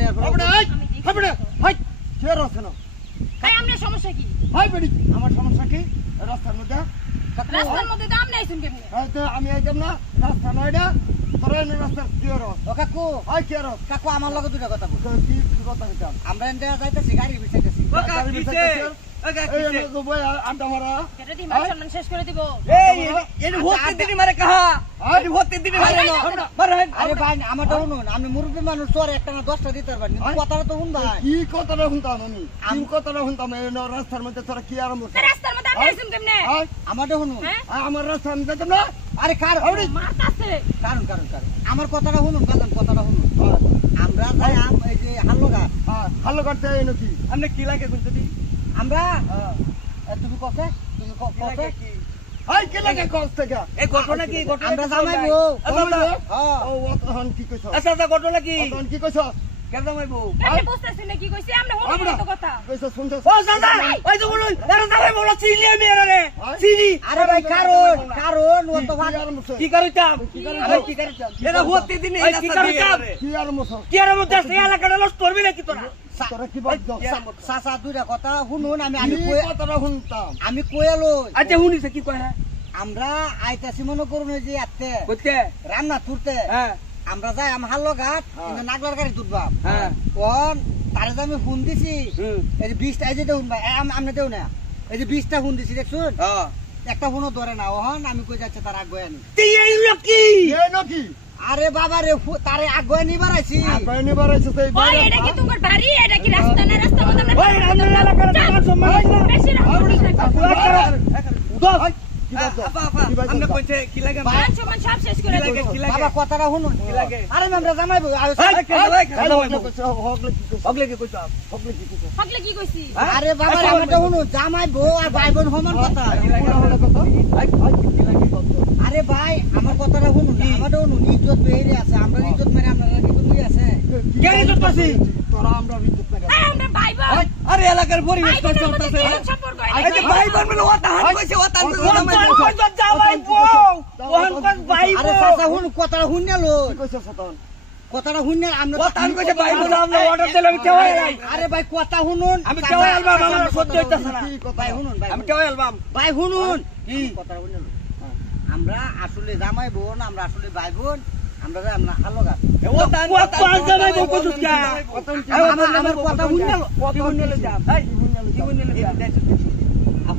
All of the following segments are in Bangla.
তোমার এরপর হবে না হবে না হাই কে রাস্তা না ভাই আমরা সমস্যা কি হাই বেডি আমার সমস্যা কি রাস্তার মধ্যে রাস্তার মধ্যে দাম নাই শুন কেমনে হয়তো আমি আইতাম না রাস্তা নয়ডা তোরা রাস্তা ক্লিয়ার ও কাকু হাই কে রাস্তা কাকু আমার লগে দুটো কথা বল কি কথা হইতাম আমরা এন্ডে যাইতেছি গাড়ি বিছাইতেছি এই তো ভাই আড্ডা মারা কেটে দি মান সম্মান শেষ করে দিব এই ভোট দিবি মারে কাহা এই ভোট দিবি মারে না আরে ভাই আমারটা শুনুন আমি মুরব্বি মানুষ তোর একটা না 10টা দিতে পারবেন কথাটা তো শুন ভাই কি কথাটা শুনতাম আমি কথাটা শুনতাম এই রাস্তার মধ্যে তোরা কি আরম্ভ রাস্তার মধ্যে আমরা শুন কেমনে আমারটা শুনুন আমার রাস্তা আমি যেতাম না আরে কার মারতাছে কারণ আমার কথাটা শুনুন বাজান কথাটা শুনুন আমরা যাই এই যে হাল্লগা ভালো করতে নাকি আপনি কি লাগে বুঝতে আমরা তুমি কবে তুমি কবে হাই কে লাগে কষ্ট থেকে এই ঘটনা কি আমরা জামাইবো ও তখন কি কইছ আচ্ছা ঘটনা কি তখন কি কইছ কেন জামাইবো আপনি বুঝতেছেন না কি কইছি আমরা হলো তো কথা কইছ শুনছ ও দাদা ওই তো বলুন এর জামাইবো না চিনি আমি এরে চিনি আরে ভাই কারণ ও তো কি করিতাম আরে কি করিতাম এরা হতে দিনে এই কি করিতাম কি আর মত আছে এলাকাটা লস করবি নাকি তোরা তোরা কি বলছ সাসা দুইটা কথা শুনুন আমি কথাটা শুনতাম আমি কইলো আচ্ছা শুনিছে কি কয় আমরা আইতাছি মনে করুন যে আতে কইতে রান্না তুরতে হ্যাঁ আমরা যাই আমি হাল্লঘাট কিন্তু নাগলার গাড়ি তুলবাম হ্যাঁ কোন তারে যে আমি ফোন দিছি এই যে 20টা এই যে দেউন ভাই আমরা দেউ না এই যে 20টা ফোন দিছি দেখছুন হ্যাঁ একটা ফোনও ধরে না ওহন আমি কই যাচ্ছে তার আগে আনি তুই এই লোক কি এ নাকি আরে বাবা রে তারে আগে নিবার আইছি আগাইনি বাড়াইছে সেই ওই এটা কি তোমার বাড়ি এটা কি রাস্তা না রাস্তার মধ্যে আমরা ওই আমরা এলাকার মান সম্মান আছে না বেশি কি বলছ আমরা কইছে কি লাগে মান সম্মান সব শেষ করে দিব বাবা কথাটা শুনুন কি লাগে আরে আমরা জামাইবো হগলে কি কইছ হকলে কি কইছি আরে বাবা আমরা শুনুন জামাইবো আর ভাই বোন সমান কথা আরে ভাই আমার কথাটা শুনুন আমারও শুনুন ইজ্জত বেরিয়ে আছে আমরা ইজ্জত মেরে আপনারা ইজ্জত নিয়ে আছে কে ইজ্জত পাছি তোরা আমরা বিদ্যুৎ না আমরা ভাই বোন আরে এলাকার পরিবেশ তো চলতেছে সম্পর্ক এই যে ভাই বোন মিলে ওটা হাত কইছে ওটা জামাই বউ ওহন কস ভাই আরে চাচা শুন কথাটা শুনে লো কি কইছ সতন কথাটা শুনে আমরা ওটা কইছে ভাই বলে আমরা অর্ডার দিলাম কেওয়াই আরে ভাই কথা শুনুন আমি কেওয়াই অ্যালবাম আমার সহ্য হইতাছে না ভাই শুনুন ভাই আমি কেওয়াই অ্যালবাম ভাই শুনুন কি কথাটা শুনে লো আমরা আসলে জামাই বোন আমরা আসলে ভাই বোন আমরা হাল্লঘাট ওটা জামাই বউ কইছ কি আমার কথা শুনে লো কি শুনলে যাব এই কি শুনলে যাব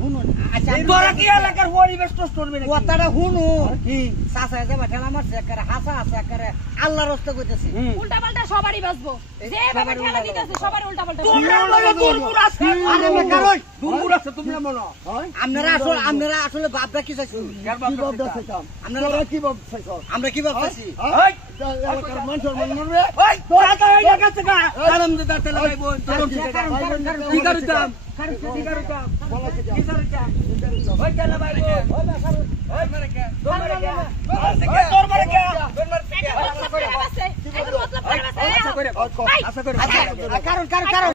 শুনুন আচ্ছা তোরা কি এলাকার পরিবেশ তো করবে না কথাটা শুনুন কি চাচা যাবা ঠেলা মারছে একেবারে হাসা আছে একেবারে আল্লাহর রাস্তা কইতেছি উল্টা পাল্টা সবারই বাসবো যে বাবা ঠেলা দিতেছে সবার উল্টা পাল্টা তোমরা বলে দূর আছে আরে বেকারই দূর আছে তোমরা মনো আপনারা আসলে বাপরা কি চাইছেন কি ভাব দাইতাম তোরা কি ভাব চাইছ আমরা কি ভাবতেছি এই এলাকার মানুষের মন মরবে ওই তোরা তো এই জায়গা থেকে কারণ দিতে তেল ভাই বোন কি করতাম কি করতাম বলা কি কি করতাম ওই তেল ভাই বোন ওই মারে কে তোর মারে কে তোর মারে কে মতলব করে বাসে এখন মতলব করে বাসে আশা করে কারণ